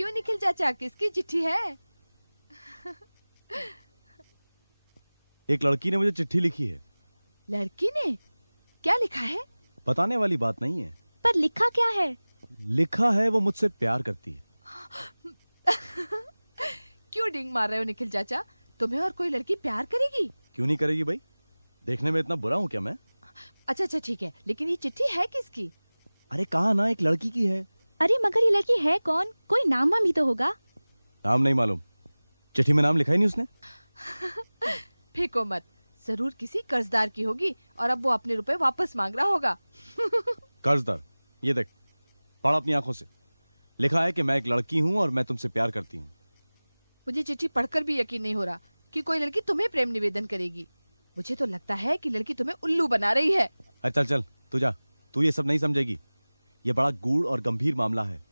क्यों निखिल चाचा, किसकी चिट्ठी है? एक लड़की ने मुझे चिट्ठी लिखी है। लड़की ने? क्या लिखा है? बताने वाली बात नहीं है। पर लिखा क्या है? लिखा है वो मुझसे प्यार करती है। क्यों डिंग मार रहे हो निखिल चाचा? तुम्हें और कोई लड़की प्यार करेगी? क्यों नहीं करेगी भाई? देखने में इतना बुरा हूं क्या मैं? अच्छा अच्छा ठीक है, लेकिन ये चिट्ठी है किसकी? अरे कहा ना, एक लड़की की है। अरे मगर ये लड़की है कौन? कोई नाम वाम ही तो होगा। नाम नहीं मालूम, चिट्ठी में नाम लिखा ही नहीं उसने। फेंको मत, जरूर किसी कर्जदार की होगी और अब वो अपने रुपए वापस मांग रहा होगा। कर्जदार? ये देख, पढ़ अपनी आंखों से। लिखा है कि मैं एक लड़की हूं और मैं तुमसे प्यार करती हूं। मुझे चिट्ठी पढ़कर भी यकीन नहीं हो रहा कि कोई लड़की तुम्हें प्रेम निवेदन करेगी। मुझे तो लगता है कि लड़की तुम्हें उल्लू बना रही है। चल चल तू जा, तू ये सब नहीं समझेगी। ये बड़ा गूढ़ और गंभीर मामला है।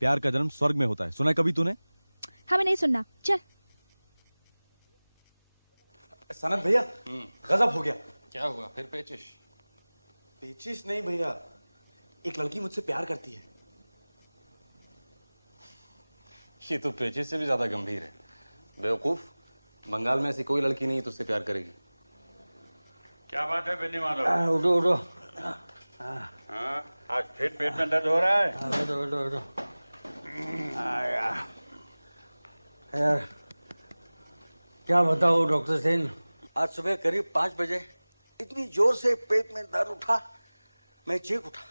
प्यार का जन्म स्वर्ग में होता है, सुना है कभी तूने? हमें नहीं सुनना, चल। सनत भैया, गजब हो गया। क्या हुआ फिर? पेचिश? पेचिश नहीं भैया, एक लड़की मुझसे प्यार करती है। ये तो पेचिश से भी ज्यादा गंभीर है। बेवकूफ, बंगाल में ऐसी कोई लड़की नहीं तुझसे प्यार करेगी। क्या बात है बेनी माधव? उठो उठो। हाँ, आज फिर पेट में दर्द हो रहा है? उठो उठो उठो। यार क्या बताओ डॉक्टर सेन, आज सुबह करीब 5 बजे इतनी जोर से पेट में दर्द उठा, मैं चीख उठा।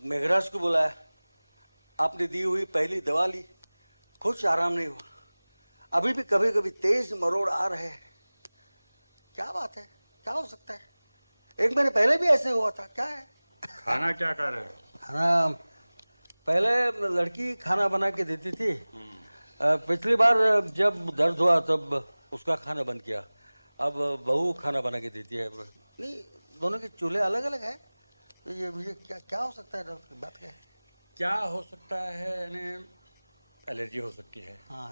मेघराज को बुलाया, आपने दी हुई पहली दवा ली, कुछ आराम नहीं हुआ। अभी भी कभी कभी तेज मरोड़ आ रहे हैं। क्या बात है, क्या हो सकता है? 1 महीने पहले भी ऐसे हुआ था, क्या है? खाना क्या कर रहे हो? खाना पहले लड़की खाना बना के देती थी। पिछली बार जब दर्द हुआ तब उसका खाना बंद किया। अब बहू खाना बना के देती है। नहीं, दोनों के चूल्हे अलग अलग है। तो ये मुझे क्या हो सकता है डॉक्टर? बात क्या है? क्या हो सकता है? यानी एलर्जी हो सकती है। हाँ।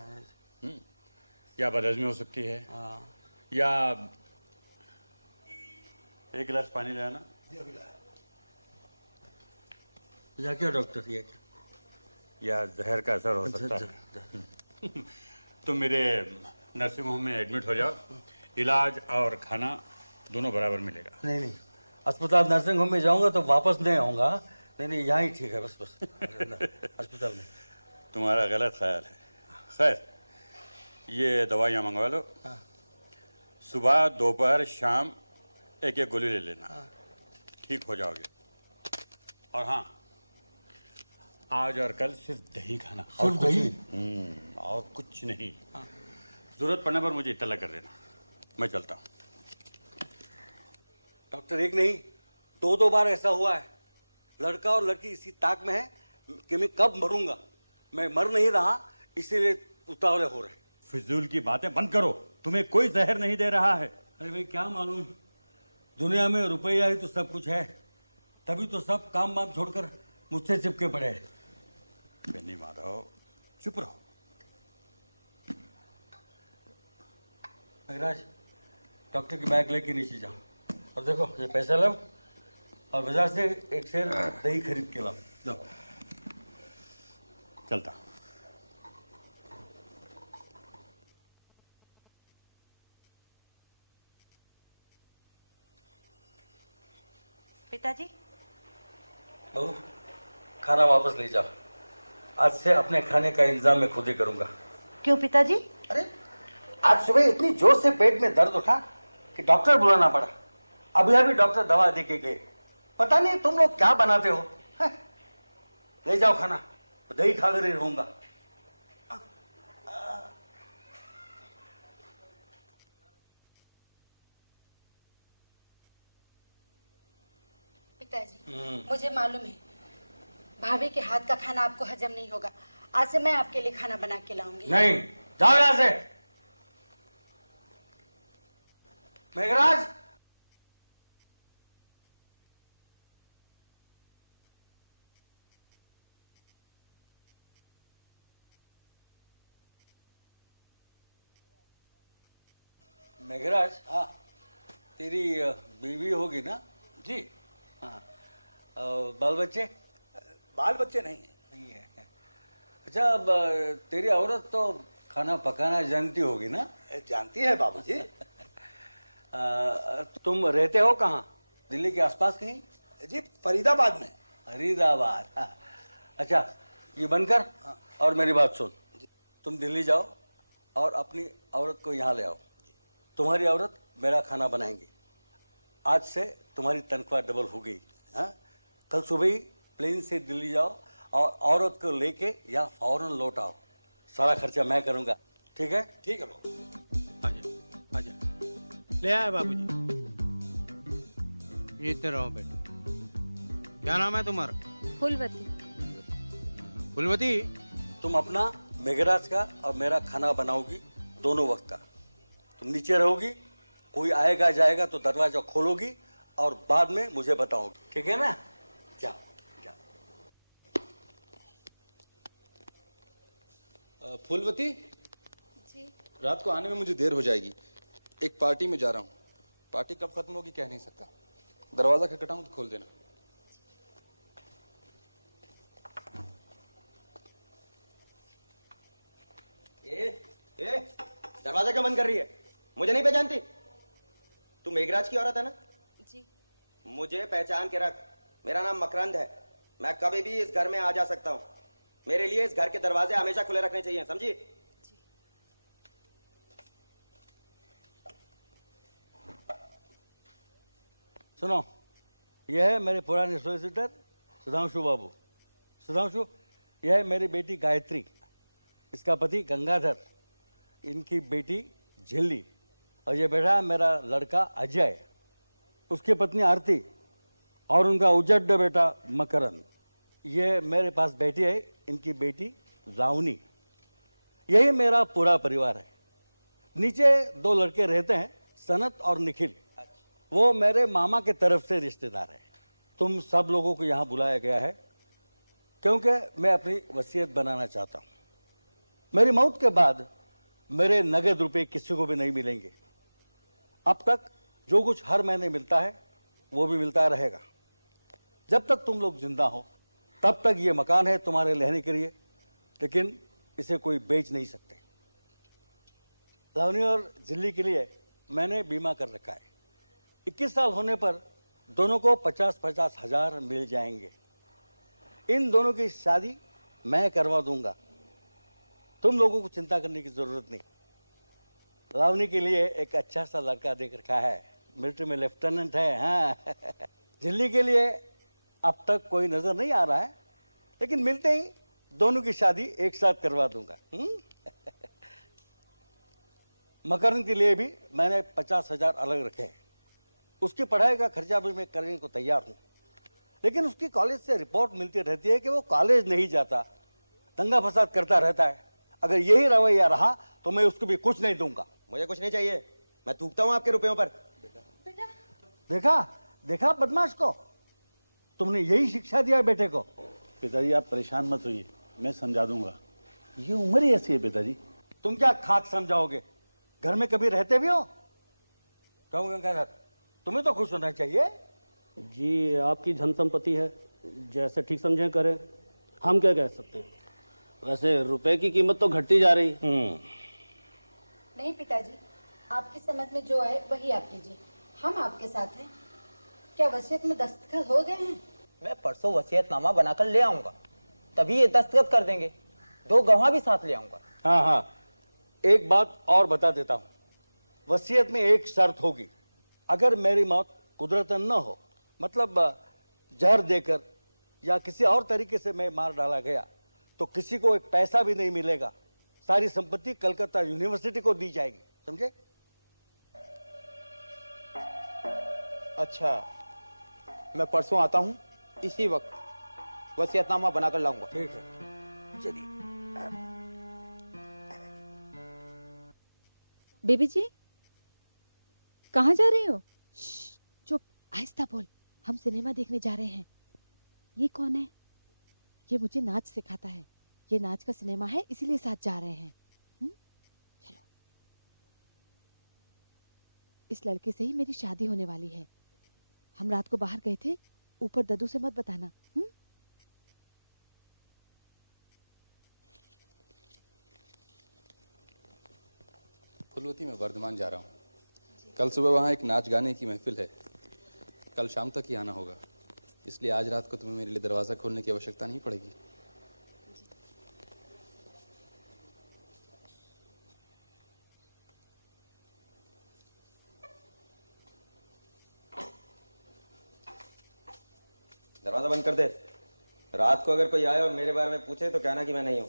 या बदहजमी हो सकती है। हाँ। या एक गिलास पानी ले आना। या क्या डॉक्टर? ये क्या? या जहर का असर हो सकता है। तुम मेरे नर्सिंग होम में एडमिट हो जाओ, इलाज और खाना दोनों बराबर मिलेगा। नहीं नहीं, अस्पताल नर्सिंग होम में जाऊंगा तो वापस नहीं आऊंगा। नहीं नहीं, यहाँ ही ठीक है, बस बस। अस्पताल में। तुम्हारा गलत ख्याल है। खैर, ये दवाइयाँ मंगवा लो। सुबह दोपहर शाम एक एक गोली ले लेना, ठीक हो जाओगे। और हाँ, आज और कल सिर्फ दही खाना। सिर्फ दही? और कुछ नहीं। जरूरत पड़ने पर मुझे इत्तला कर देना। मैं चलता हूँ। डॉक्टर, एक नहीं 2 बार ऐसा हुआ है। लड़का और लड़की इसी ताक में है कि मैं कब मरूंगा। मैं मर नहीं रहा, इसीलिए उतावले हो रहे। फिजूल की बातें बंद करो, तुम्हें कोई जहर नहीं दे रहा है। अरे भाई क्या मालूम, दुनिया में रुपया ही तो सब कुछ है, तभी तो सब काम वाम छोड़कर मुझसे चिपके पड़े हैं। बेनी माधव, चुप रहो। मेघराज, डॉक्टर की बैग लेके नीचे जाओ और देखो ये पैसा लो और बाजार से एक शेर दही खरीद के लाओ। जाओ। चलता। पिताजी। बहू, खाना वापस ले जाओ। आज से अपने खाने का इंतजाम मैं खुद ही करूंगा। क्यों पिताजी? अरे आज सुबह इतनी जोर से पेट में दर्द उठा कि डॉक्टर बुलाना पड़ा। अभी अभी डॉक्टर दवा दे के गए। पता नहीं तुम लोग क्या बनाते हो। ले जाओ खाना, दही खाकर ही रहूंगा। पिताजी, मुझे मालूम है भाभी के हाथ का खाना आपको हजम नहीं होगा। आज से मैं आपके लिए खाना बना के लाऊंगी। नहीं, जाओ यहां से। मेघराज, मेघराज। हाँ, तेरी बीवी होगी ना? जी। हाँ, बाल बच्चे? बाल बच्चे नहीं है। नहीं है। अच्छा, अब तेरी औरत तो खाना पकाना जानती होगी ना? जानती है बाबूजी। तुम रहते हो कहाँ? दिल्ली के आसपास कहीं? जी फरीदाबाद में। फरीदाबाद, हाँ। अच्छा, ये बनकर और मेरी बात सुन। तुम दिल्ली जाओ और अपनी औरत को यहाँ ले आओ। तुम्हारी औरत मेरा खाना बनाएंगी। आज से तुम्हारी तनख्वाह डबल हो गई। हाँ, कल सुबह ही प्लेन से दिल्ली जाओ और औरत को लेके यहाँ फौरन लौट आओ। सारा खर्चा मैं करूँगा, ठीक है? ठीक है बाबू। आजा आजा, ले आए बाबूजी। जीते रहो बेटे। क्या नाम है तुम्हारा? फूलवती। फुलवती, तुम अपना मेघराज का और मेरा खाना बनाओगी दोनों वक्त का। तुम नीचे रहोगी, कोई आएगा जाएगा तो दरवाजा खोलोगी और बाद में मुझे बताओगी, ठीक है ना? जाओ जाओ। फूलवती, जी रात को आने में मुझे देर हो जाएगी। एक पार्टी में जा रहा हूँ। पार्टी कब खत्म होगी कह नहीं सकता। दरवाजा खटखटाऊं तो खोल देना। ए, दरवाजा क्यों बंद कर रही है? मुझे नहीं पहचानती? तू मेघराज की औरत है ना? जी। मुझे पहचान के रख। मेरा नाम मकरंद है। मैं कभी भी इस घर में आ जा सकता हूँ। मेरे लिए इस घर के दरवाजे हमेशा खुले रखने चाहिए, समझी? सुनो, यह है मेरे पुराने सोलिसिटर सुधांशु बाबू। सुधांशु, यह है मेरी बेटी गायत्री, इसका पति गंगाधर, इनकी बेटी झिल्ली, और ये बैठा है मेरा लड़का अजय, उसकी पत्नी आरती और उनका उजड्ड बेटा मकरन। ये मेरे पास बैठी है इनकी बेटी लावनी। यही मेरा पूरा परिवार है। नीचे दो लड़के रहते हैं, सनत और निखिल, वो मेरे मामा के तरफ से रिश्तेदार है। तुम सब लोगों को यहाँ बुलाया गया है क्योंकि मैं अपनी वसीयत बनाना चाहता हूँ। मेरी मौत के बाद मेरे नगद रुपए किसी को भी नहीं मिलेंगे। अब तक जो कुछ हर महीने मिलता है वो भी मिलता रहेगा। जब तक तुम लोग जिंदा हो तब तक ये मकान है तुम्हारे रहने के लिए, लेकिन इसे कोई बेच नहीं सकते। लावनी और झिल्ली के लिए मैंने बीमा कर रखा है। 21 साल होने पर दोनों को 50-50 हजार मिल जाएंगे। इन दोनों की शादी मैं करवा दूंगा। तुम लोगों को चिंता करने की जरूरत नहीं। लावनी के लिए एक अच्छा सा लड़का देख रखा है, मिलिट्री में लेफ्टिनेंट है। हाँ, झिल्ली के लिए अब तक कोई नजर नहीं आ रहा है, लेकिन मिलते ही दोनों की शादी एक साथ करवा दूंगा। मकरन के लिए भी मैंने 50 हजार अलग रखे हैं। उसकी पढ़ाई का खर्चा भी मैं करने को तैयार हूँ, लेकिन उसकी कॉलेज से रिपोर्ट मिलती रहती है कि वो कॉलेज नहीं जाता, दंगा फसाद करता रहता है। अगर यही रवैया रहा तो मैं उसको भी कुछ नहीं दूंगा। मुझे कुछ नहीं चाहिए, मैं थूकता हूँ आपके रुपयों पर। देखा देखा बदमाश को, तुमने यही शिक्षा दिया बेटे को। पिताजी आप परेशान मत होइए, मैं समझा दूंगा। ये उम्र ही ऐसी है पिताजी। तुम क्या खाक समझाओगे? घर में कभी रहते भी हो? कहूँगा तुम्हें तो खुश होना चाहिए। जी, आपकी धन संपत्ति है, जैसे ठीक समझे करें, हम क्या कह सकते हैं। वैसे रुपए की कीमत तो घटती जा रही। नहीं पिताजी, आपकी समझ में जो आए वही आप कीजिए, हम आपके साथ हैं। क्या वसीयत में दस्तखत हो गए हैं? मैं परसों वसीयतनामा बनाकर ले आऊंगा, तभी ये दस्तखत कर देंगे। 2 गवाह भी साथ ले आऊंगा। हाँ हाँ, एक बात और बता देता हूँ। वसीयत में एक शर्त होगी, अगर मेरी मौत कुदरतन न हो, मतलब जहर देकर या किसी और तरीके से मैं मार डाला गया, तो किसी को एक पैसा भी नहीं मिलेगा। सारी संपत्ति कलकत्ता यूनिवर्सिटी को दी जाएगी, समझे? अच्छा, मैं परसों आता हूँ, इसी वक्त वसीयतनामा बनाकर लाऊंगा। ठीक है, चलिए। बेबी जी, कहाँ जा रही हो? चुप, आहिस्ता बोल। हम सिनेमा देखने जा रहे हैं। ये कौन है? ये मुझे नाच सिखाता है। ये नाच का सिनेमा है, इसीलिए साथ जा रहे हैं। चलो। इस लड़के से ही मेरी शादी होने वाली है। हम रात को बाहर गए थे, ऊपर दद्दू से मत बताना। फुलवती मैं वर्धमान जा रहा हूँ। कल सुबह वहाँ एक नाच गाने की महफिल है। कल शाम तक ही आना होगा, इसलिए आज रात को तुम्हें मेरे लिए दरवाज़ा खोलने की आवश्यकता नहीं पड़ेगी। दरवाजा बंद कर दे। रात को अगर कोई आए और मेरे बारे में पूछे तो कहना कि मैं नहीं हूं।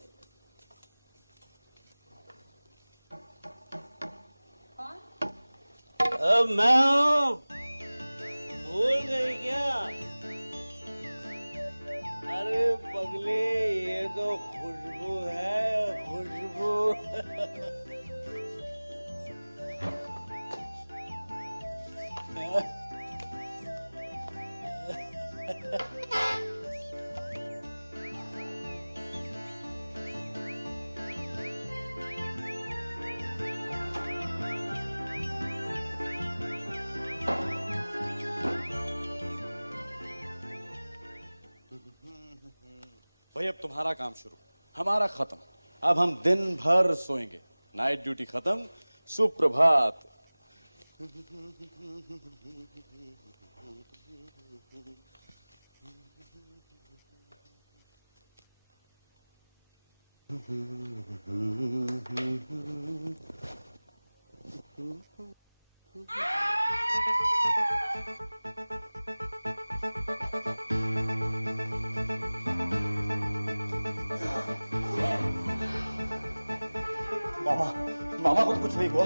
अब मैं भूल गई क्या? अरे पगले, ये तो खुशबू है, खुशबू। भाई अब तुम्हारा काम शुरू, हमारा खत्म। अब हम दिन भर सोएंगे। नाइट ड्यूटी खत्म, सुप्रभात। मामा को तो कुछ नहीं हुआ।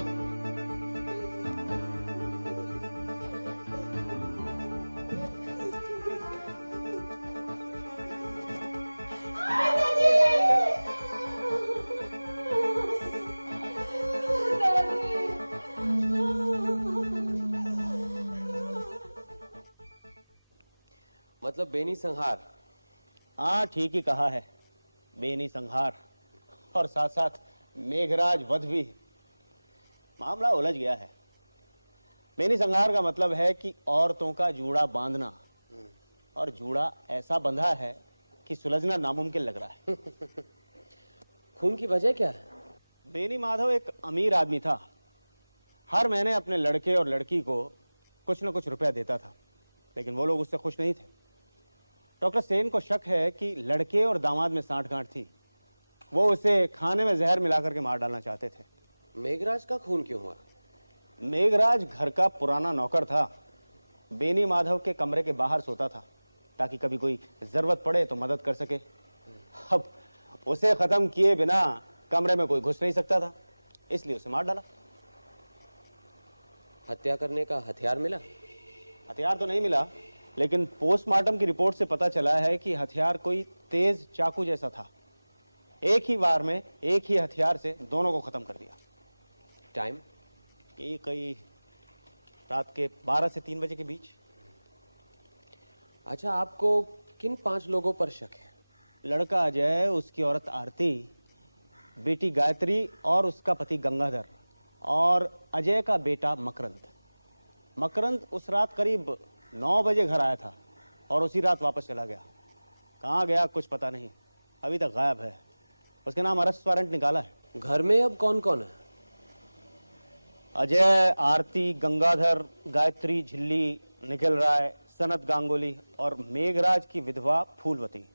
मतलब बेनी संहार। हाँ, ठीक ही कहा है, बेनी संहार और साथ साथ मेघराज वध भी। मामला उलझ गया है। बेनी संहार का मतलब है कि औरतों का जूड़ा बांधना, और जूड़ा ऐसा बंधा है कि सुलझना नामुमकिन लग रहा है। खून की वजह क्या है? बेनी माधव एक अमीर आदमी था। हर महीने अपने लड़के और लड़की को कुछ न कुछ रुपया देता था, लेकिन वो लोग उससे खुश नहीं थे। डॉक्टर सेन को शक है कि लड़के और दामाद में सांठ-गांठ थी। वो उसे खाने में जहर मिलाकर के मार डालना चाहते थे। मेघराज का खून क्यों हुआ? मेघराज घर का पुराना नौकर था। बेनी माधव के कमरे के बाहर सोता था ताकि कभी कोई जरूरत पड़े तो मदद कर सके। अब उसे खत्म किए बिना कमरे में कोई घुस नहीं सकता था, इसलिए उसे मार डाला। हत्या करने का हथियार मिला? हथियार तो नहीं मिला, लेकिन पोस्टमार्टम की रिपोर्ट से पता चला है कि हथियार कोई तेज चाकू जैसा था। एक ही वार में एक ही हथियार से दोनों को खत्म कर दिया। टाइम? ये कई रात के 12 से 3 बजे के बीच। अच्छा, आपको किन 5 लोगों पर शक है? लड़का अजय, उसकी औरत आरती, बेटी गायत्री और उसका पति गंगाधर, और अजय का बेटा मकरंद। मकरंद उस रात करीब 9 बजे घर आया था और उसी रात वापस चला गया। कहाँ गया कुछ पता नहीं, अभी तक गायब है। उसके नाम अरेस्ट वारंट निकाला है। घर में अब कौन कौन है? अजय, आरती, गंगाधर, गायत्री, झिल्ली, निखिल राय, सनत गांगुली और मेघराज की विधवा फूलवती।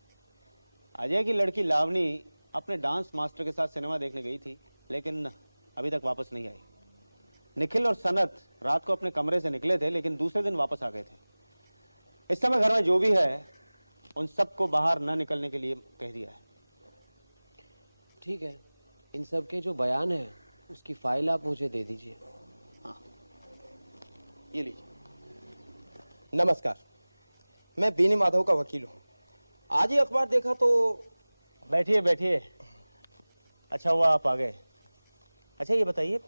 अजय की लड़की लावनी अपने डांस मास्टर के साथ सिनेमा देखने गई थी, लेकिन अभी तक वापस नहीं आई। निखिल और सनत रात को अपने कमरे से निकले थे, लेकिन दूसरे दिन वापस आ गए थे। इस समय घर में जो भी है उन सबको बाहर न निकलने के लिए कह दिया है। ठीक है, इन सब के जो बयान है उसकी फाइल आप मुझे दे दीजिए। हाँ, ये लीजिए। नमस्कार, मैं बेनी माधव का वकील हूँ। आज ही अखबार देखा तो। बैठिए बैठिए। अच्छा हुआ आप आ गए। अच्छा ये बताइए,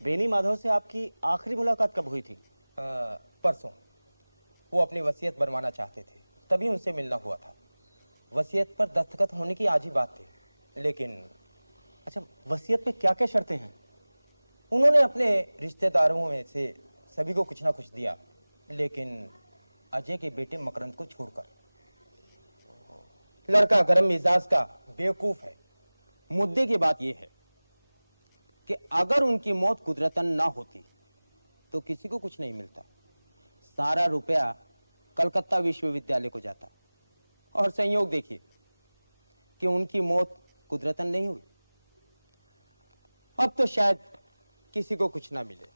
बेनी माधव से आपकी आखिरी मुलाकात कब हुई थी? परसों। वो अपनी वसीयत बनवाना चाहते थे, तभी उनसे मिलना हुआ था। वसीयत पर दस्तखत होने की आज ही बात थी, लेकिन। अच्छा, वसीयत में क्या क्या शर्तें हैं? उन्होंने अपने रिश्तेदारों में से सभी को कुछ ना कुछ दिया, लेकिन अजय के बेटे मकरंद को छोड़कर। लड़का गरम मिजाज का बेवकूफ है। मुद्दे की बात यह है कि अगर उनकी मौत कुदरतन ना होती तो किसी को कुछ नहीं मिलता। सारा रुपया कलकत्ता विश्वविद्यालय को जाता। और संयोग देखिए कि उनकी मौत कुदरतन नहीं हुई। अब तो शायद किसी को कुछ ना मिले।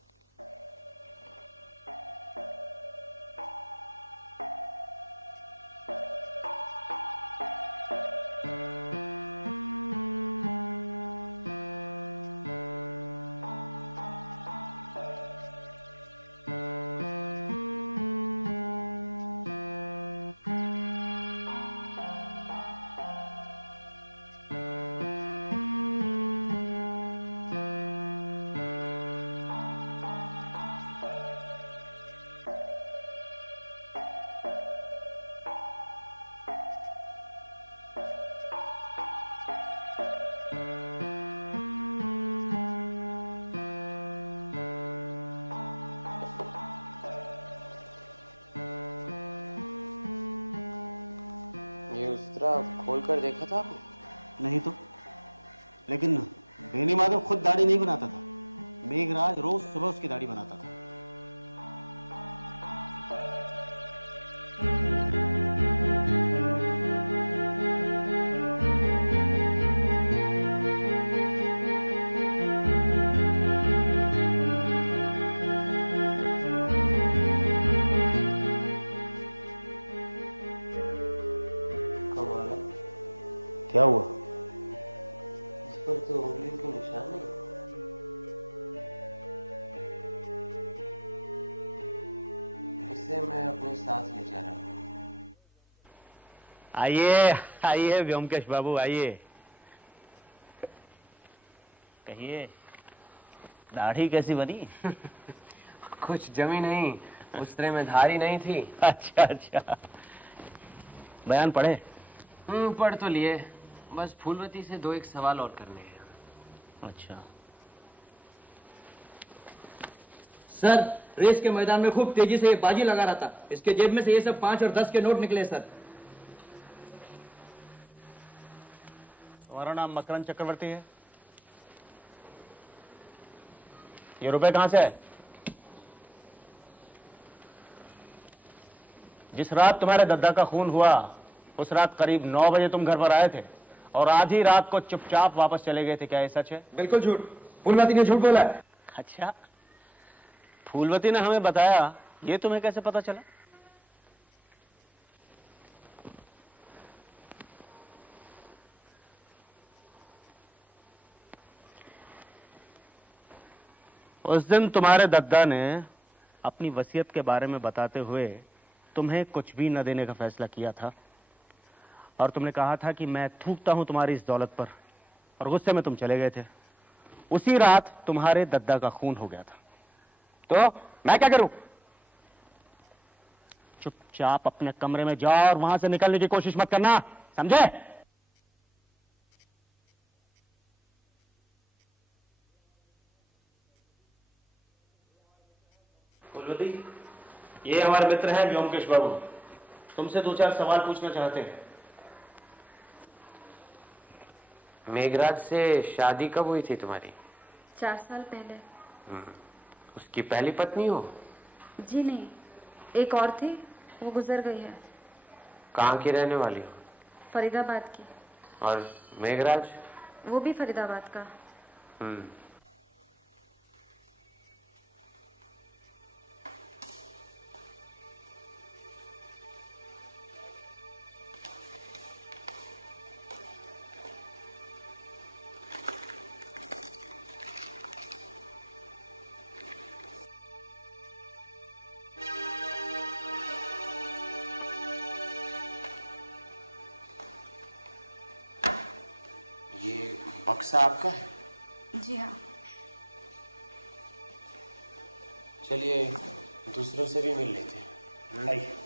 खोल कर देखा था आपने? नहीं तो, लेकिन बेनी माधव खुद दाढ़ी नहीं बनाता था। मेघराज रोज सुबह उसकी दाढ़ी बनाता था। क्या हुआ? इस पर तो उंगलियों के निशान नहीं। इसे मैं अपने साथ ले जा रहा हूँ। आइए आइए व्योमकेश बाबू, आइए। कहिए, दाढ़ी कैसी बनी? कुछ जमी नहीं, उस तरह में धारी नहीं थी। अच्छा अच्छा, बयान पढ़े? पढ़ तो लिए, बस फूलवती से 2-1 सवाल और करने हैं। अच्छा सर, रेस के मैदान में खूब तेजी से ये बाजी लगा रहा था। इसके जेब में से ये सब 5 और 10 के नोट निकले सर। तुम्हारा नाम मकरंद चक्रवर्ती है? ये रुपए कहां से है? जिस रात तुम्हारे दद्दा का खून हुआ उस रात करीब 9 बजे तुम घर पर आए थे और आधी रात को चुपचाप वापस चले गए थे। क्या ये सच है? बिल्कुल झूठ। फूलवती ने झूठ बोला है। अच्छा, फूलवती ने हमें बताया, ये तुम्हें कैसे पता चला? उस दिन तुम्हारे दद्दा ने अपनी वसीयत के बारे में बताते हुए तुम्हें कुछ भी न देने का फैसला किया था और तुमने कहा था कि मैं थूकता हूं तुम्हारी इस दौलत पर, और गुस्से में तुम चले गए थे। उसी रात तुम्हारे दद्दा का खून हो गया था। तो मैं क्या करूं? चुपचाप अपने कमरे में जाओ और वहां से निकलने की कोशिश मत करना, समझे? फूलवती, ये हमारे मित्र हैं व्योमकेश बाबू, तुमसे 2-4 सवाल पूछना चाहते हैं। मेघराज से शादी कब हुई थी तुम्हारी? 4 साल पहले। उसकी पहली पत्नी हो? जी नहीं, एक और थी, वो गुजर गई है। कहाँ की रहने वाली हो? फरीदाबाद की। और मेघराज? वो भी फरीदाबाद का। ये बक्सा आपका है? जी हाँ। चलिए दूसरों से भी मिल लेते हैं। आइए।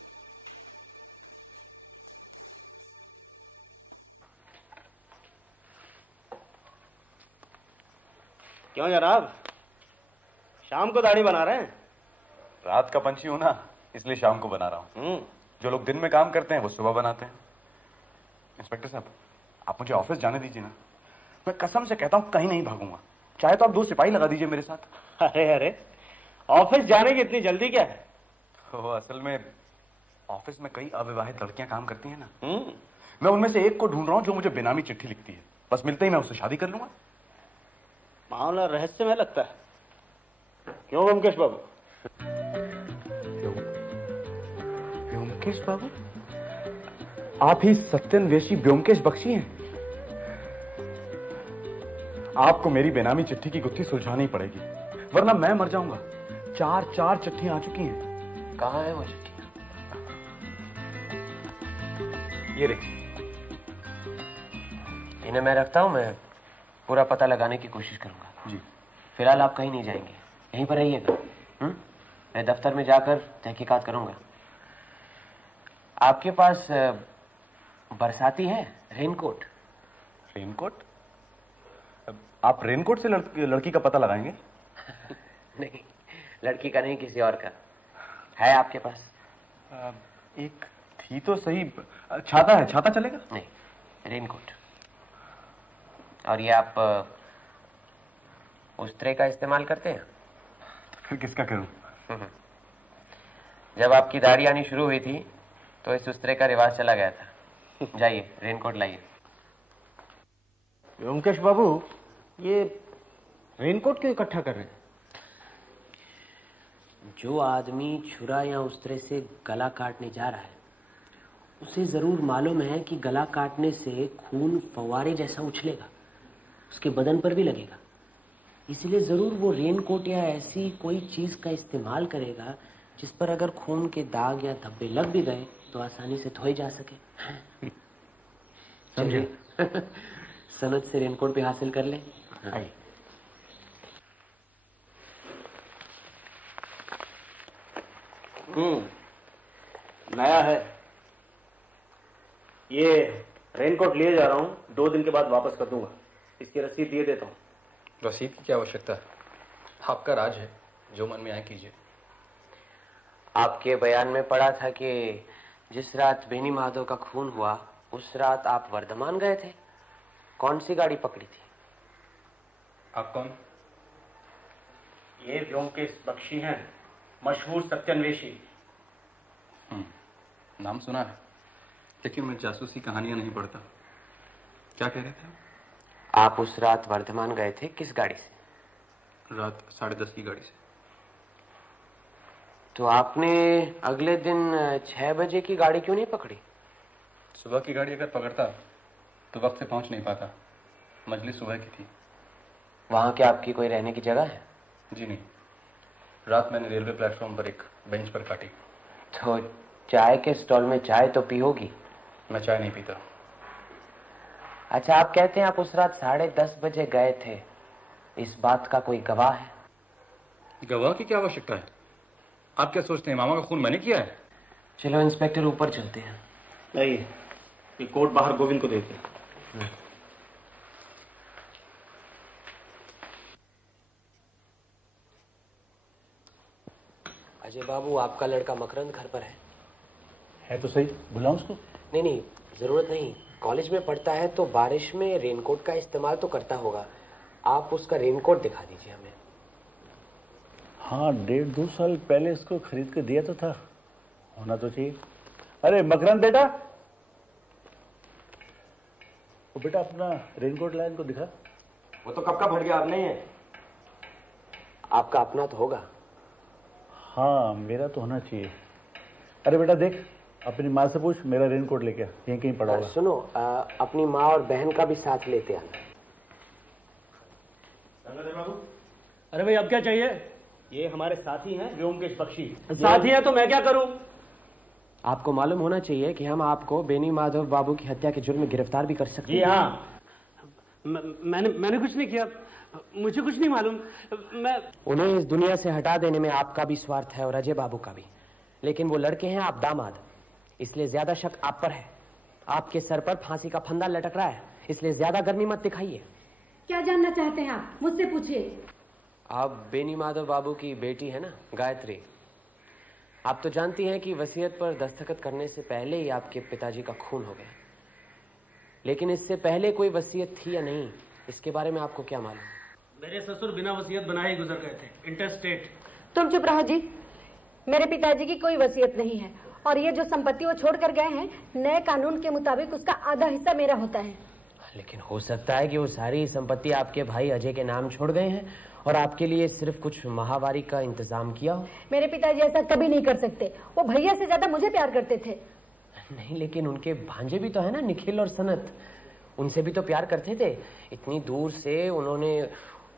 क्यों जनाब, शाम को दाढ़ी बना रहे हैं? रात का पंछी हूं ना, इसलिए शाम को बना रहा हूं। जो लोग दिन में काम करते हैं वो सुबह बनाते हैं। इंस्पेक्टर साहब, आप मुझे ऑफिस जाने दीजिए ना, मैं कसम से कहता हूं कहीं नहीं भागूंगा। चाहे तो आप 2 सिपाही लगा दीजिए मेरे साथ। अरे अरे, ऑफिस जाने की इतनी जल्दी क्या है? असल में ऑफिस में कई अविवाहित लड़कियां काम करती हैं ना। मैं उनमें से एक को ढूंढ रहा हूं जो मुझे बेनामी चिट्ठी लिखती है। बस मिलते ही मैं उससे शादी कर लूंगा। मामला रहस्यमय लगता है, क्यों ब्योमकेश बाबू? ब्योमकेश बाबू, आप ही सत्यन्वेषी ब्योमकेश बख्शी हैं? आपको मेरी बेनामी चिट्ठी की गुत्थी सुलझानी पड़ेगी, वरना मैं मर जाऊंगा। 4 चिट्ठियां आ चुकी हैं। कहाँ है वो चिट्ठी? ये रे। इन्हें मैं रखता हूँ, मैं पूरा पता लगाने की कोशिश करूंगा। जी। फिलहाल आप कहीं नहीं जाएंगे, यहीं पर रहिएगा। मैं दफ्तर में जाकर तहकीकात करूंगा। आपके पास बरसाती है? रेनकोट? रेनकोट? आप रेनकोट से लड़की का पता लगाएंगे? नहीं, लड़की का नहीं, किसी और का है आपके पास? एक थी तो सही। छाता है, छाता चलेगा? नहीं, रेनकोट। और ये आप उस्त्रे का इस्तेमाल करते हैं? तो फिर किसका करूं? जब आपकी दाढ़ी आनी शुरू हुई थी तो इस उस्त्रे का रिवाज चला गया था। जाइए, रेनकोट लाइए। ब्योमकेश बाबू, ये रेनकोट क्यों इकट्ठा कर रहे हैं? जो आदमी छुरा या उस्त्रे से गला काटने जा रहा है, उसे जरूर मालूम है कि गला काटने से खून फव्वारे जैसा उछलेगा, उसके बदन पर भी लगेगा। इसलिए जरूर वो रेनकोट या ऐसी कोई चीज का इस्तेमाल करेगा जिस पर अगर खून के दाग या धब्बे लग भी गए तो आसानी से धोए जा सके। समझे? सनद से रेनकोट भी हासिल कर ले। नया है ये। रेनकोट लिए जा रहा हूँ, 2 दिन के बाद वापस कर दूंगा। इसकी रसीद दिए देता हूँ। रसीद की क्या आवश्यकता है? आपका राज है, जो मन में आए कीजिए। आपके बयान में पढ़ा था कि जिस रात बेनी माधव का खून हुआ उस रात आप वर्धमान गए थे। कौन सी गाड़ी पकड़ी थी? आप कौन? ये ब्योमकेश बख्शी हैं, मशहूर सत्यन्वेषी। नाम सुना है, लेकिन मैं जासूसी कहानियां नहीं पढ़ता। क्या कह रहे थे? आप उस रात वर्धमान गए थे, किस गाड़ी से? रात 10:30 की गाड़ी से। तो आपने अगले दिन 6 बजे की गाड़ी क्यों नहीं पकड़ी? सुबह की गाड़ी अगर पकड़ता तो वक्त से पहुंच नहीं पाता। मजलिस सुबह की थी। वहां क्या आपकी कोई रहने की जगह है? जी नहीं, रात मैंने रेलवे प्लेटफॉर्म पर एक बेंच पर काटी। तो चाय के स्टॉल में चाय तो पी होगी? मैं चाय नहीं पीता। अच्छा, आप कहते हैं आप उस रात 10:30 बजे गए थे, इस बात का कोई गवाह है? गवाह की क्या आवश्यकता है? आप क्या सोचते हैं मामा का खून मैंने किया है? चलो इंस्पेक्टर, ऊपर चलते हैं। नहीं, ये कोट बाहर गोविंद को देते। अजय बाबू, आपका लड़का मकरंद घर पर है तो सही, बुलाऊं उसको? नहीं, जरूरत नहीं। कॉलेज में पढ़ता है तो बारिश में रेनकोट का इस्तेमाल तो करता होगा। आप उसका रेनकोट दिखा दीजिए हमें। हाँ, 1.5-2 साल पहले इसको खरीद के दिया तो था, होना तो चाहिए। अरे मकरंद बेटा, वो बेटा अपना रेनकोट लाइन को दिखा। वो तो कब का फट गया, अब नहीं है। आपका अपना तो होगा? हाँ, मेरा तो होना चाहिए। अरे बेटा देख, अपनी माँ से पूछ, मेरा रेनकोट लेके आ, यहीं कहीं पड़ा होगा। सुनो, अपनी माँ और बहन का भी साथ लेते आना। अरे भाई, अब क्या चाहिए? ये हमारे साथी हैं ब्योमकेश बख्शी। साथी हैं तो मैं क्या करूं? आपको मालूम होना चाहिए कि हम आपको बेनी माधव बाबू की हत्या के जुर्म में गिरफ्तार भी कर सकते हैं। जी हाँ, मैंने कुछ नहीं किया, मुझे कुछ नहीं मालूम। मैं उन्हें इस दुनिया से हटा देने में आपका भी स्वार्थ है और अजय बाबू का भी, लेकिन वो लड़के हैं, आप दामाद, इसलिए ज्यादा शक आप पर है। आपके सर पर फांसी का फंदा लटक रहा है, इसलिए ज्यादा गर्मी मत दिखाइए। क्या जानना चाहते हैं आप? मुझसे पूछिए। आप बेनी माधव बाबू की बेटी है ना, गायत्री। आप तो जानती हैं कि वसीयत पर दस्तखत करने से पहले ही आपके पिताजी का खून हो गया, लेकिन इससे पहले कोई वसीयत थी या नहीं, इसके बारे में आपको क्या मालूम? मेरे ससुर बिना वसीयत बनाए ही गुजर गए थे, इंटरस्टेट। तुम चुप रहो जी। मेरे पिताजी की कोई वसीयत नहीं है और ये जो संपत्ति वो छोड़ कर गए हैं, नए कानून के मुताबिक उसका आधा हिस्सा मेरा होता है। लेकिन हो सकता है कि वो सारी संपत्ति आपके भाई अजय के नाम छोड़ गए हैं और आपके लिए सिर्फ कुछ माहवारी का इंतजाम किया हो। मेरे पिताजी ऐसा कभी नहीं कर सकते। वो भैया से ज्यादा मुझे प्यार करते थे। नहीं, लेकिन उनके भांजे भी तो है ना, निखिल और सनत। उनसे भी तो प्यार करते थे। इतनी दूर से उन्होंने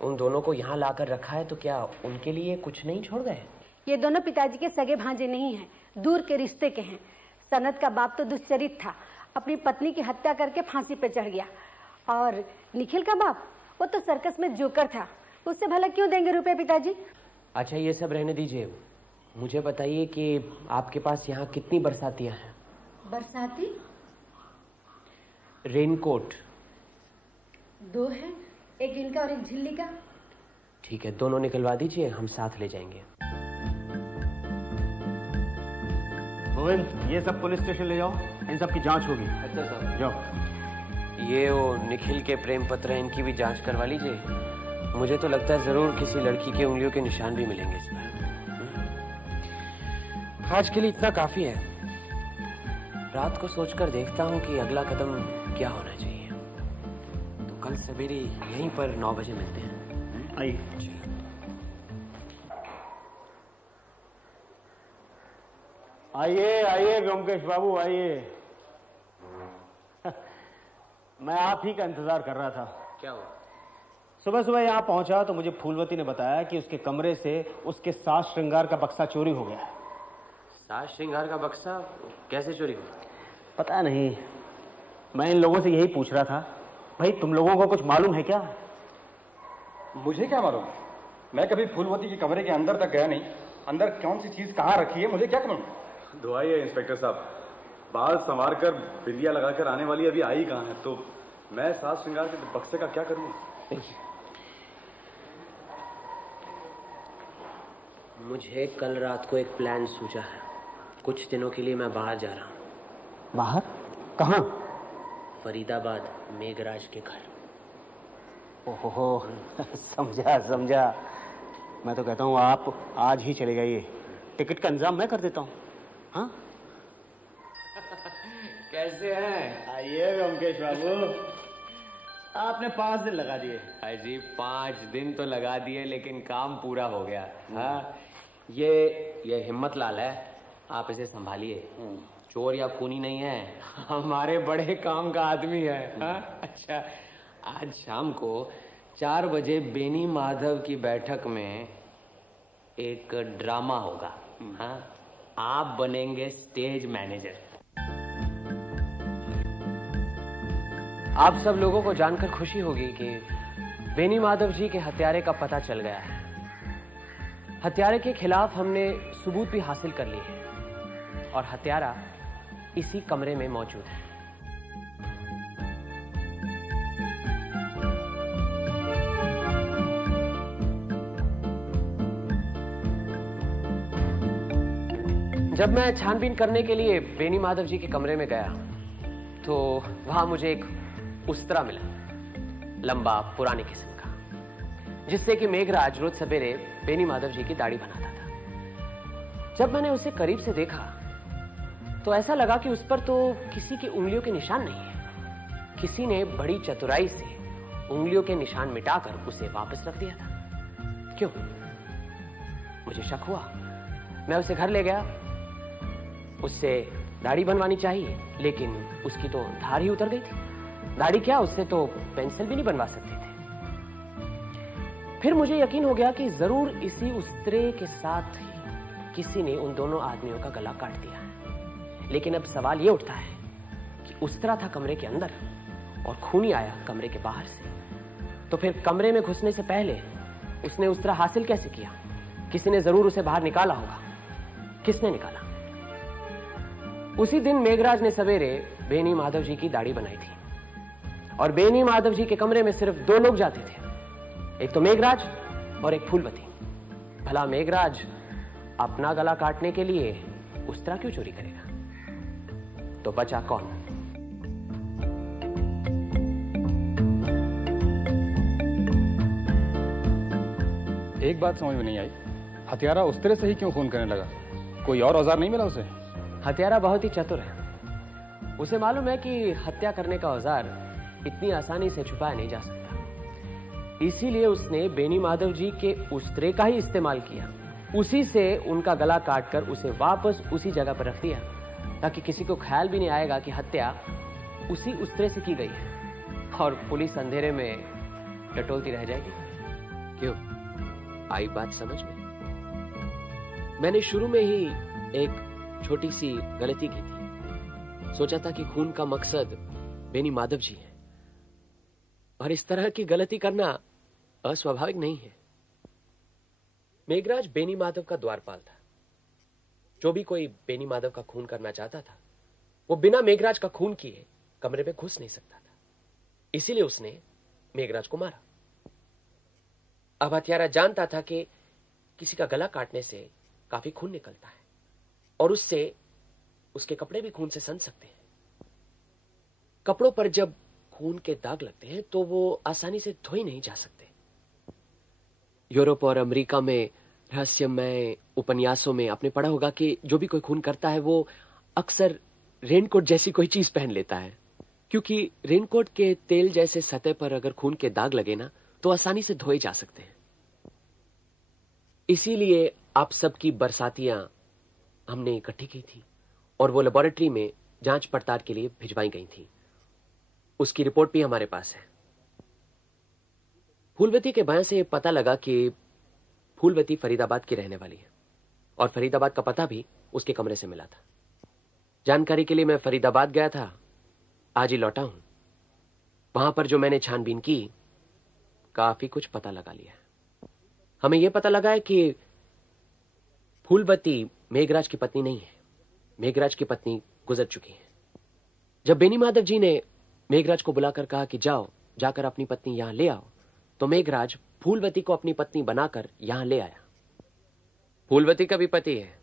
उन दोनों को यहाँ लाकर रखा है, तो क्या उनके लिए कुछ नहीं छोड़ गए? ये दोनों पिताजी के सगे भांजे नहीं हैं, दूर के रिश्ते के हैं। सनत का बाप तो दुष्चरित था, अपनी पत्नी की हत्या करके फांसी पे चढ़ गया। और निखिल का बाप, वो तो सर्कस में जोकर था, उससे भला क्यों देंगे रुपए पिताजी? अच्छा, ये सब रहने दीजिए। मुझे बताइए कि आपके पास यहाँ कितनी बरसातियाँ हैं? बरसाती? रेनकोट? 2 है, एक इनका और एक झिल्ली का। ठीक है, दोनों निकलवा दीजिए, हम साथ ले जाएंगे। गोविंद, ये सब पुलिस स्टेशन ले जाओ, इन सब की जांच होगी। अच्छा साहब। जाओ। ये वो निखिल के प्रेम पत्र हैं, इनकी भी जांच करवा लीजिए। मुझे तो लगता है जरूर किसी लड़की के उंगलियों के निशान भी मिलेंगे इसमें। आज के लिए इतना काफी है। रात को सोचकर देखता हूँ कि अगला कदम क्या होना चाहिए। तो कल सवेरे यहीं पर 9 बजे मिलते हैं। आइए। आइए आइए ब्योमकेश बाबू, आइए। मैं आप ही का इंतजार कर रहा था। क्या हुआ? सुबह सुबह यहाँ पहुंचा तो मुझे फूलवती ने बताया कि उसके कमरे से उसके साज श्रृंगार का बक्सा चोरी हो गया है। साज श्रृंगार का बक्सा कैसे चोरी हुआ? पता नहीं, मैं इन लोगों से यही पूछ रहा था। भाई, तुम लोगों को कुछ मालूम है क्या? मुझे क्या मालूम? मैं कभी फूलवती के कमरे के अंदर तक गया नहीं। अंदर कौन सी चीज कहाँ रखी है मुझे क्या मालूम? दुआई है इंस्पेक्टर साहब, बाल संवार कर बिंदिया लगाकर आने वाली अभी आई कहाँ है, तो मैं साज श्रृंगार के बक्से का क्या करूँ? मुझे कल रात को एक प्लान सूझा है। कुछ दिनों के लिए मैं बाहर जा रहा हूँ। बाहर? कहाँ? फरीदाबाद, मेघराज के घर। ओहो, समझा समझा। मैं तो कहता हूँ आप आज ही चले जाइए, टिकट का इंतजाम मैं कर देता हूँ। हाँ? कैसे हैं? आइए ब्योमकेश बाबू, आपने 5 दिन लगा दिए। अजी 5 दिन तो लगा दिए, लेकिन काम पूरा हो गया। हाँ, ये हिम्मत लाल है, आप इसे संभालिए। चोर या खूनी नहीं है, हमारे बड़े काम का आदमी है। हाँ? अच्छा, आज शाम को 4 बजे बेनी माधव की बैठक में एक ड्रामा होगा। हाँ, आप बनेंगे स्टेज मैनेजर। आप सब लोगों को जानकर खुशी होगी कि बेनी माधव जी के हत्यारे का पता चल गया है। हत्यारे के खिलाफ हमने सबूत भी हासिल कर लिए हैं और हत्यारा इसी कमरे में मौजूद है। जब मैं छानबीन करने के लिए बेनी माधव जी के कमरे में गया तो वहां मुझे एक उस्तरा मिला, लंबा पुराने किस्म का, जिससे कि मेघराज रोज सवेरे बेनी माधव जी की दाढ़ी बनाता था। जब मैंने उसे करीब से देखा तो ऐसा लगा कि उस पर तो किसी की उंगलियों के निशान नहीं है। किसी ने बड़ी चतुराई से उंगलियों के निशान मिटाकर उसे वापस रख दिया था। क्यों? मुझे शक हुआ। मैं उसे घर ले गया। उससे दाढ़ी बनवानी चाहिए, लेकिन उसकी तो धार ही उतर गई थी। दाढ़ी क्या, उससे तो पेंसिल भी नहीं बनवा सकते थे। फिर मुझे यकीन हो गया कि जरूर इसी उस्तरे के साथ ही किसी ने उन दोनों आदमियों का गला काट दिया है। लेकिन अब सवाल ये उठता है कि उस्तरा था कमरे के अंदर और खूनी आया कमरे के बाहर से, तो फिर कमरे में घुसने से पहले उसने उस्तरा हासिल कैसे किया? किसी ने जरूर उसे बाहर निकाला होगा। किसने निकाला? उसी दिन मेघराज ने सवेरे बेनी माधव जी की दाढ़ी बनाई थी और बेनी माधव जी के कमरे में सिर्फ 2 लोग जाते थे, एक तो मेघराज और एक फूलवती। भला मेघराज अपना गला काटने के लिए उस्तरा क्यों चोरी करेगा? तो बचा कौन? एक बात समझ में नहीं आई, हत्यारा उस तरह से ही क्यों खून करने लगा? कोई और औजार नहीं मिला उसे? हत्यारा बहुत ही चतुर है। उसे मालूम है कि हत्या करने का औजार इतनी आसानी से छुपाया नहीं जा सकता। इसीलिए उसने बेनी माधव जी के उस्तरे का ही इस्तेमाल किया। उसी से उनका गला काटकर उसे वापस उसी जगह पर रख दिया, ताकि किसी को ख्याल भी नहीं आएगा कि हत्या उसी उस्तरे से की गई है और पुलिस अंधेरे में टटोलती रह जाएगी। क्यों, आई बात समझ में? मैंने शुरू में ही एक छोटी सी गलती की थी। सोचा था कि खून का मकसद बेनी माधव जी है, और इस तरह की गलती करना अस्वाभाविक नहीं है। मेघराज बेनी माधव का द्वारपाल था। जो भी कोई बेनी माधव का खून करना चाहता था, वो बिना मेघराज का खून किए कमरे में घुस नहीं सकता था। इसीलिए उसने मेघराज को मारा। अब हत्यारा जानता था कि किसी का गला काटने से काफी खून निकलता है, और उससे उसके कपड़े भी खून से सन सकते हैं। कपड़ों पर जब खून के दाग लगते हैं तो वो आसानी से धोए नहीं जा सकते। यूरोप और अमेरिका में रहस्यमय उपन्यासों में आपने पढ़ा होगा कि जो भी कोई खून करता है वो अक्सर रेनकोट जैसी कोई चीज पहन लेता है, क्योंकि रेनकोट के तेल जैसे सतह पर अगर खून के दाग लगे ना तो आसानी से धोए जा सकते हैं। इसीलिए आप सबकी बरसातियां हमने इकट्ठी की थी और वो लेबोरेटरी में जांच पड़ताल के लिए भिजवाई गई थी। उसकी रिपोर्ट भी हमारे पास है। फूलवती के बयान से पता लगा कि फूलवती फरीदाबाद की रहने वाली है, और फरीदाबाद का पता भी उसके कमरे से मिला था। जानकारी के लिए मैं फरीदाबाद गया था, आज ही लौटा हूं। वहां पर जो मैंने छानबीन की, काफी कुछ पता लगा लिया। हमें यह पता लगा है कि फूलवती मेघराज की पत्नी नहीं है। मेघराज की पत्नी गुजर चुकी है। जब बेनी माधव जी ने मेघराज को बुलाकर कहा कि जाओ, जाकर अपनी पत्नी यहां ले आओ, तो मेघराज फूलवती को अपनी पत्नी बनाकर यहां ले आया। फूलवती का भी पति है।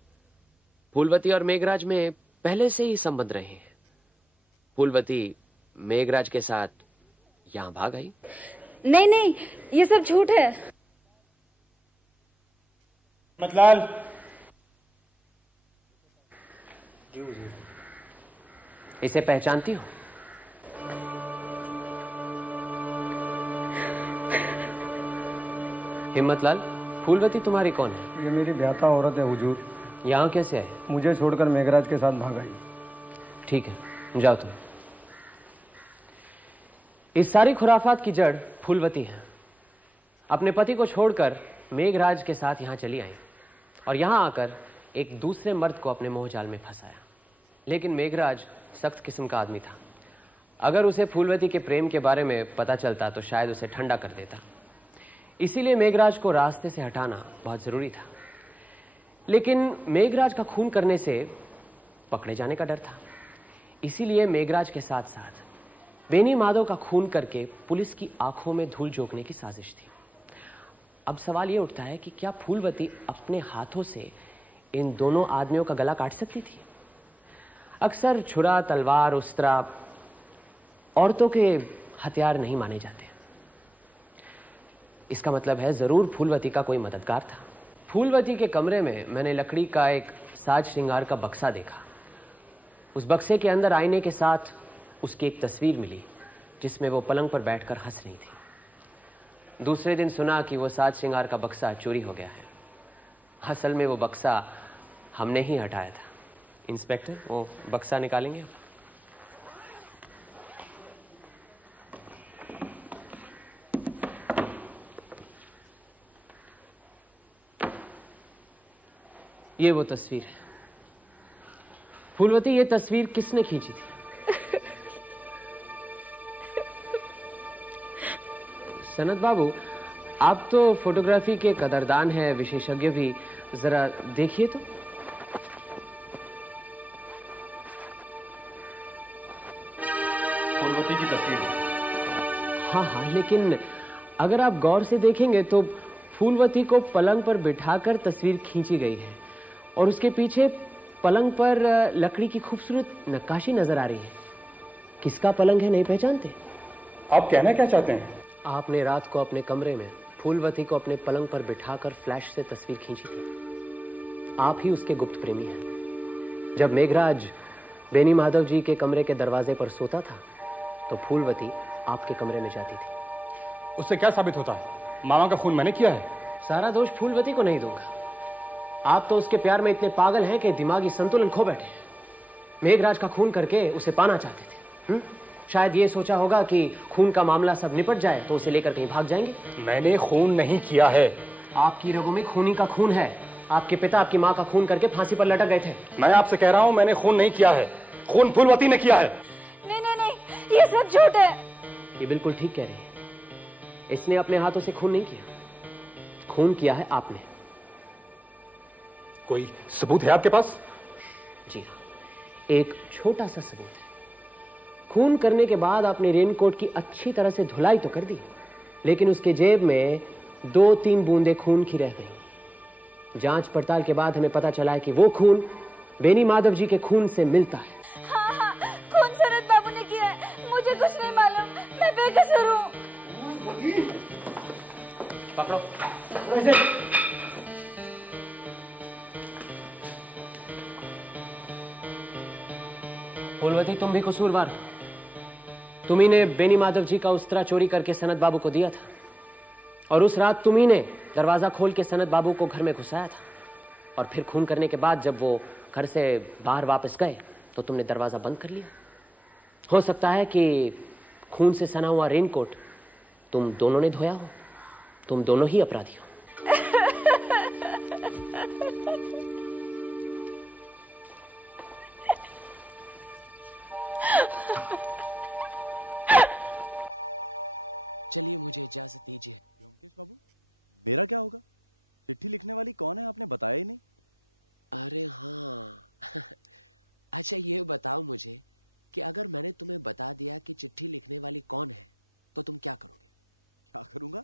फूलवती और मेघराज में पहले से ही संबंध रहे हैं। फूलवती मेघराज के साथ यहां भाग आई। नहीं नहीं, ये सब झूठ है। मतलाल, इसे पहचानती हो? हिम्मतलाल, फूलवती तुम्हारी कौन है? ये मेरी ब्याता औरत है हुजूर। यहाँ कैसे आई? मुझे छोड़कर मेघराज के साथ भाग आई। ठीक है, जाओ तुम। इस सारी खुराफात की जड़ फूलवती है। अपने पति को छोड़कर मेघराज के साथ यहाँ चली आई और यहाँ आकर एक दूसरे मर्द को अपने मोहजाल में फंसाया। लेकिन मेघराज सख्त किस्म का आदमी था। अगर उसे फूलवती के प्रेम के बारे में पता चलता तो शायद उसे ठंडा कर देता। इसीलिए मेघराज को रास्ते से हटाना बहुत जरूरी था। लेकिन मेघराज का खून करने से पकड़े जाने का डर था। इसीलिए मेघराज के साथ साथ बेनी माधव का खून करके पुलिस की आंखों में धूल झोंकने की साजिश थी। अब सवाल यह उठता है कि क्या फूलवती अपने हाथों से इन दोनों आदमियों का गला काट सकती थी? अक्सर छुरा, तलवार, उस्तरा औरतों के हथियार नहीं माने जाते। इसका मतलब है जरूर फूलवती का कोई मददगार था। फूलवती के कमरे में मैंने लकड़ी का एक साज श्रृंगार का बक्सा देखा। उस बक्से के अंदर आईने के साथ उसकी एक तस्वीर मिली जिसमें वो पलंग पर बैठकर हंस रही थी। दूसरे दिन सुना कि वो साज श्रृंगार का बक्सा चोरी हो गया है। असल में वो बक्सा हमने ही हटाया था। इंस्पेक्टर, वो बक्सा निकालेंगे? ये वो तस्वीर है। फूलवती, ये तस्वीर किसने खींची थी? सनत बाबू, आप तो फोटोग्राफी के कदरदान हैं, विशेषज्ञ भी। जरा देखिए तो। फूलवती की तस्वीर। हाँ हाँ, लेकिन अगर आप गौर से देखेंगे तो फूलवती को पलंग पर बिठाकर तस्वीर खींची गई है और उसके पीछे पलंग पर लकड़ी की खूबसूरत नक्काशी नजर आ रही है। किसका पलंग है, नहीं पहचानते? आप कहना क्या चाहते हैं? आपने रात को अपने कमरे में फूलवती को अपने पलंग पर बिठाकर फ्लैश से तस्वीर खींची थी। आप ही उसके गुप्त प्रेमी हैं। जब मेघराज बेनी माधव जी के कमरे के दरवाजे पर सोता था तो फूलवती आपके कमरे में जाती थी। उससे क्या साबित होता है? मामा का खून मैंने किया है। सारा दोष फूलवती को नहीं दूंगा। आप तो उसके प्यार में इतने पागल हैं कि दिमागी संतुलन खो बैठे हैं। मेघराज का खून करके उसे पाना चाहते थे। शायद ये सोचा होगा कि खून का मामला सब निपट जाए तो उसे लेकर कहीं भाग जाएंगे। मैंने खून नहीं किया है। आपकी रगों में खूनी का खून है। आपके पिता आपकी माँ का खून करके फांसी पर लटक गए थे। मैं आपसे कह रहा हूँ मैंने खून नहीं किया है। खून फूलवती ने किया है। नहीं नहीं नहीं, ये सब झूठ है। ये बिल्कुल ठीक कह रही है। इसने अपने हाथों से खून नहीं किया, खून किया है आपने। कोई सबूत है आपके पास? जी हाँ, एक छोटा सा सबूत है। खून करने के बाद आपने रेनकोट की अच्छी तरह से धुलाई तो कर दी, लेकिन उसके जेब में 2-3 बूंदें खून की रह गई। जांच पड़ताल के बाद हमें पता चला है कि वो खून बेनी माधव जी के खून से मिलता है। हाँ हाँ, खून सनत बाबू ने किया है। मुझे कुछ नहीं मालूम, मैं बेकसूर हूँ। पकड़ो। फूलवती, तुम भी कसूरवार। तुम्ही ने बेनी माधव जी का उस्तरा चोरी करके सनत बाबू को दिया था, और उस रात तुम्ही ने दरवाजा खोल के सनत बाबू को घर में घुसाया था, और फिर खून करने के बाद जब वो घर से बाहर वापस गए तो तुमने दरवाजा बंद कर लिया। हो सकता है कि खून से सना हुआ रेनकोट तुम दोनों ने धोया हो। तुम दोनों ही अपराधी हो। चलिए, मुझे इजाजत दीजिए। व्योमकेश बाबू, मेरा क्या होगा? चिट्ठी लिखने वाली कौन है, आपने बताया ही नहीं। अरे हाँ अच्छा, ये बताओ मुझे कि अगर मैंने तुम्हें बता दिया कि चिट्ठी लिखने वाली कौन है तो तुम क्या करोगे? क्या करूंगा?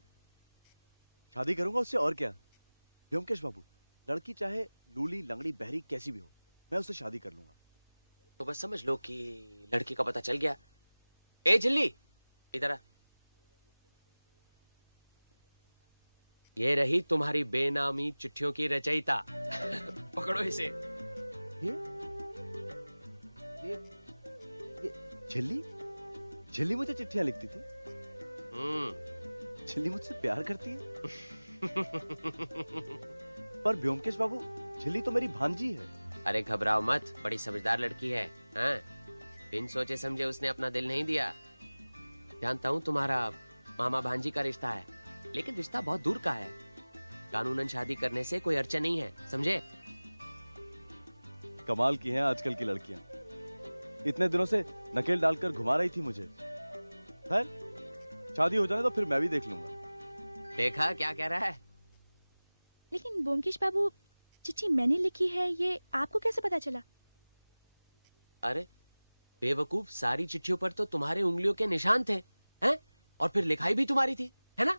शादी करूंगा उससे, और क्या। व्योमकेश बाबू, लड़की चाहे लूली लंगड़ी बहरी कैसी भी हो, मैं उससे शादी कर लूंगा। तो बस समझ लो कि लड़की का पता चल गया। ए झिल्ली, इधर आ। ये रही तुम्हारी बेनामी चिट्ठियों की रचयिता। पकड़ो इसे। ये झिल्ली? झिल्ली मुझे चिट्ठियां लिखती थी? झिल्ली मुझसे प्यार करती है? पर व्योमकेश बाबू, झिल्ली तो मेरी भांजी है। अरे घबराओ मत, बड़ी समझदार लड़की है। हाँ? बिन सोचे समझे उसने अपना दिल नहीं दिया। जानता हूँ तुम्हारा मामा भांजी का रिश्ता है, लेकिन रिश्ता बहुत दूर का है। कानूनन शादी करने से कोई अड़चन नहीं है, समझे? कमाल की हैं आजकल की लड़कियां। इतने दिनों से नकेल डालकर घुमा रही थी मुझे। खैर, शादी हो जाए तो फिर मैं भी देख लूंगा। देखा क्या कह रहा है? लेकिन ब्योमकेश बाबू, चिट्ठी मैंने लिखी है, ये आपको कैसे पता चला? अरे बेवकूफ, सारी चिट्ठियों पर तो तुम्हारे उंगलियों के निशान थे, हैं? और फिर लिखाई भी तुम्हारी थी, है ना?